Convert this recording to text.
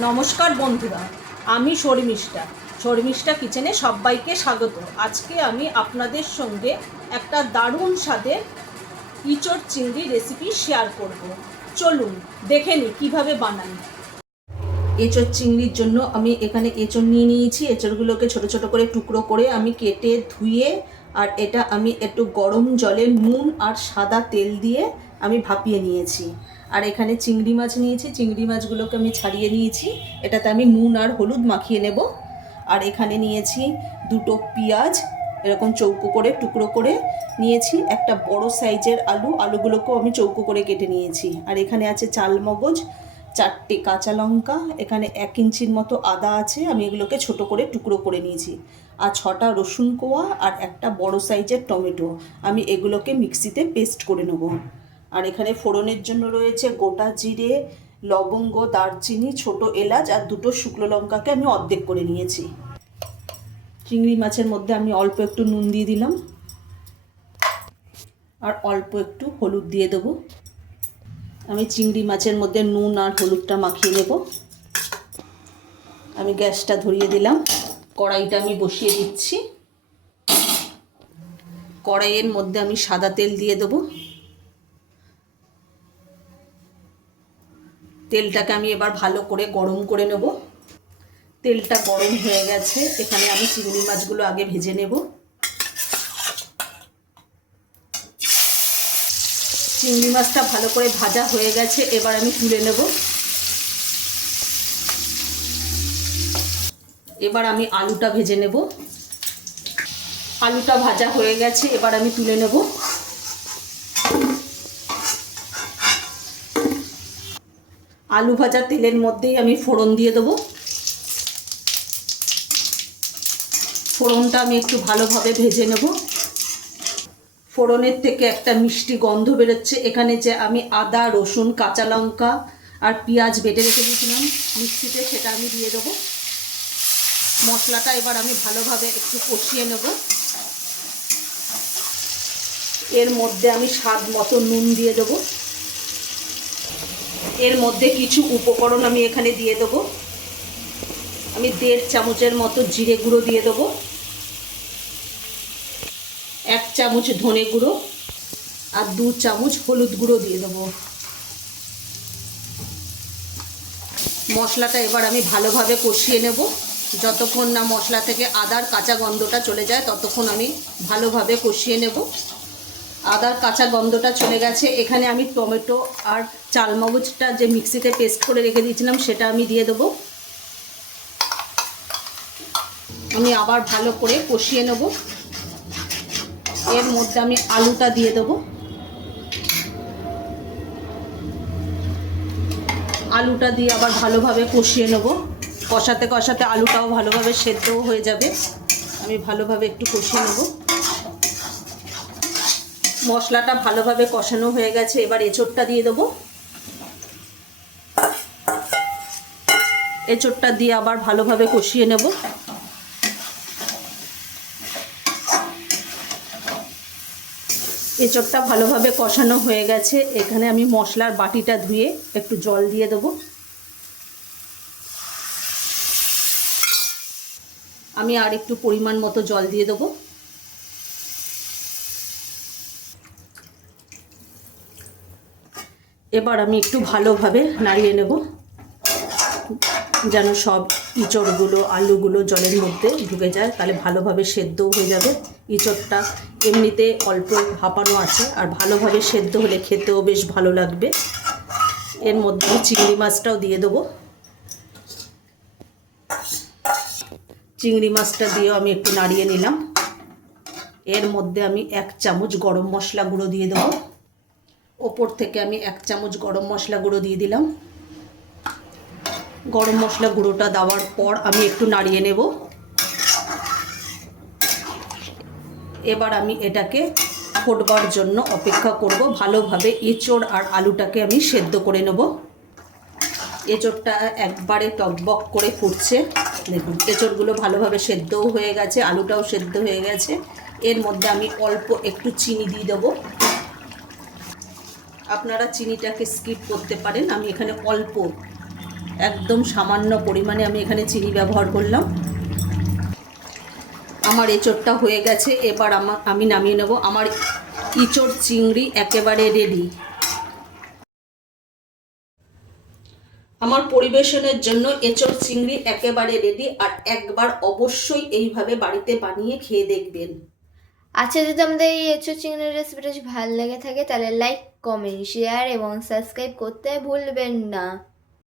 নমস্কার বন্ধুরা, আমি শর্মিষ্ঠা কিচেনে সবাইকে স্বাগত। আজকে আমি আপনাদের সঙ্গে একটা দারুণ স্বাদের ইঁচড় চিংড়ি রেসিপি শেয়ার করব। চলুন দেখে নিই কীভাবে বানাই। এঁচড় চিংড়ির জন্য আমি এখানে এঁচড় নিয়ে নিয়েছি। এঁচড়গুলোকে ছোট ছোট করে টুকরো করে আমি কেটে ধুয়ে আর এটা আমি একটু গরম জলে নুন আর সাদা তেল দিয়ে আমি ভাপিয়ে নিয়েছি। আর এখানে চিংড়ি মাছ নিয়েছি, চিংড়ি মাছগুলোকে আমি ছাড়িয়ে নিয়েছি। এটাতে আমি নুন আর হলুদ মাখিয়ে নেব। আর এখানে নিয়েছি দুটো পেঁয়াজ এরকম চৌকো করে টুকরো করে নিয়েছি। একটা বড় সাইজের আলুগুলোকেও আমি চৌকো করে কেটে নিয়েছি। আর এখানে আছে চালমগজ, 4টে কাঁচা লঙ্কা, এখানে 1 ইঞ্চির মতো আদা আছে, আমি এগুলোকে ছোট করে টুকরো করে নিয়েছি। আর 6টা রসুন কোয়া আর একটা বড় সাইজের টমেটো, আমি এগুলোকে মিক্সিতে পেস্ট করে নেব। আর এখানে ফোড়নের জন্য রয়েছে গোটা জিরে, লবঙ্গ, দারচিনি, ছোট এলাচ আর 2টো শুকনো লঙ্কাকে আমি অর্ধেক করে নিয়েছি। চিংড়ি মাছের মধ্যে আমি অল্প একটু নুন দিয়ে দিলাম আর অল্প একটু হলুদ দিয়ে দেবো। আমি চিংড়ি মাছের মধ্যে নুন আর হলুদটা মাখিয়ে নেব। আমি গ্যাসটা ধরিয়ে দিলাম, কড়াইটা আমি বসিয়ে দিচ্ছি। কড়াইয়ের মধ্যে আমি সাদা তেল দিয়ে দেবো। তেলটাকে আমি এবার ভালো করে গরম করে নেব। তেলটা গরম হয়ে গেছে, এখানে আমি চিংড়ি মাছগুলো আগে ভেজে নেব। চিংড়ি মাছটা ভালো করে ভাজা হয়ে গেছে, এবার আমি তুলে নেব। এবার আমি আলুটা ভেজে নেব। আলুটা ভাজা হয়ে গেছে, এবার আমি তুলে নেব। আলু ভাজা তেলের মধ্যেই আমি ফোড়ন দিয়ে দেবো। ফোড়নটা আমি একটু ভালোভাবে ভেজে নেব। ফোড়নের থেকে একটা মিষ্টি গন্ধ বেরোচ্ছে। এখানে যে আমি আদা, রসুন, কাঁচা লঙ্কা আর পেঁয়াজ বেটে রেখে দিয়েছিলাম মিক্সিতে, সেটা আমি দিয়ে দেবো। মশলাটা এবার আমি ভালোভাবে একটু কষিয়ে নেব। এর মধ্যে আমি স্বাদ মতো নুন দিয়ে দেবো। এর মধ্যে কিছু উপকরণ আমি এখানে দিয়ে দেবো। আমি 1.5 চামচের মতো জিরে গুঁড়ো দিয়ে দেবো, 1 চামচ ধনে গুঁড়ো আর 2 চামচ হলুদ গুঁড়ো দিয়ে দেবো। মশলাটা এবার আমি ভালোভাবে কষিয়ে নেব। যতক্ষণ না মশলা থেকে আদার কাঁচা গন্ধটা চলে যায় ততক্ষণ আমি ভালোভাবে কষিয়ে নেব। আদার কাঁচা গন্ধটা চলে গেছে, এখানে আমি টমেটো আর চালমগজটা যে মিক্সিতে পেস্ট করে রেখে দিয়েছিলাম সেটা আমি দিয়ে দেবো। আমি আবার ভালো করে কষিয়ে নেব। এর মধ্যে আমি আলুটা দিয়ে দেবো। আলুটা দিয়ে আবার ভালোভাবে কষিয়ে নেব। কষাতে কষাতে আলুটাও ভালোভাবে সেদ্ধও হয়ে যাবে। আমি ভালোভাবে একটু কষিয়ে নেব। মশলাটা ভালোভাবে কষানো হয়ে গেছে, এবার এঁচড়টা দিয়ে দেবো। এঁচড়টা দিয়ে আবার ভালোভাবে কষিয়ে নেব। এঁচড়টা ভালোভাবে কষানো হয়ে গেছে, এখানে আমি মশলার বাটিটা ধুয়ে একটু জল দিয়ে দেবো। আমি আর একটু পরিমাণ মতো জল দিয়ে দেবো। এবার আমি একটু ভালোভাবে নাড়িয়ে নেব যেন সব ইঁচড়গুলো আলুগুলো জলের মধ্যে ঢুকে যায়, তাহলে ভালোভাবে সেদ্ধও হয়ে যাবে। ইঁচড়টা এমনিতে অল্প ভাপানো আছে, আর ভালোভাবে সেদ্ধ হলে খেতেও বেশ ভালো লাগবে। এর মধ্যে চিংড়ি মাছটাও দিয়ে দেবো। চিংড়ি মাছটা দিয়েও আমি একটু নাড়িয়ে নিলাম। এর মধ্যে আমি 1 চামচ গরম মশলা গুঁড়ো দিয়ে দেবো। ওপর থেকে আমি 1 চামচ গরম মশলা গুঁড়ো দিয়ে দিলাম। গরম মশলা গুঁড়োটা দেওয়ার পর আমি একটু নাড়িয়ে নেব। এবার আমি এটাকে ফোটবার জন্য অপেক্ষা করব। ভালোভাবে এঁচড় আর আলুটাকে আমি সেদ্ধ করে নেব। এঁচড়টা একবারে টকবক করে ফুটছে, দেখুন এঁচড়গুলো ভালোভাবে সেদ্ধও হয়ে গেছে, আলুটাও সেদ্ধ হয়ে গেছে। এর মধ্যে আমি অল্প একটু চিনি দিয়ে দেবো। আপনারা চিনিটাকে স্কিপ করতে পারেন, আমি এখানে অল্প একদম সামান্য পরিমাণে আমি এখানে চিনি ব্যবহার করলাম। আমার এঁচোড়টা হয়ে গেছে, এবার আমি নামিয়ে নেব। আমার ইঁচড় চিংড়ি একেবারে রেডি। আমার পরিবেশনের জন্য এঁচড় চিংড়ি একেবারে রেডি। আর একবার অবশ্যই এইভাবে বাড়িতে বানিয়ে খেয়ে দেখবেন। আচ্ছা, যদি আমাদের এই এঁচোড় চিংড়ির রেসিপিটা ভালো লেগে থাকে তাহলে লাইক, কমেন্ট, শেয়ার এবং সাবস্ক্রাইব করতে ভুলবেন না।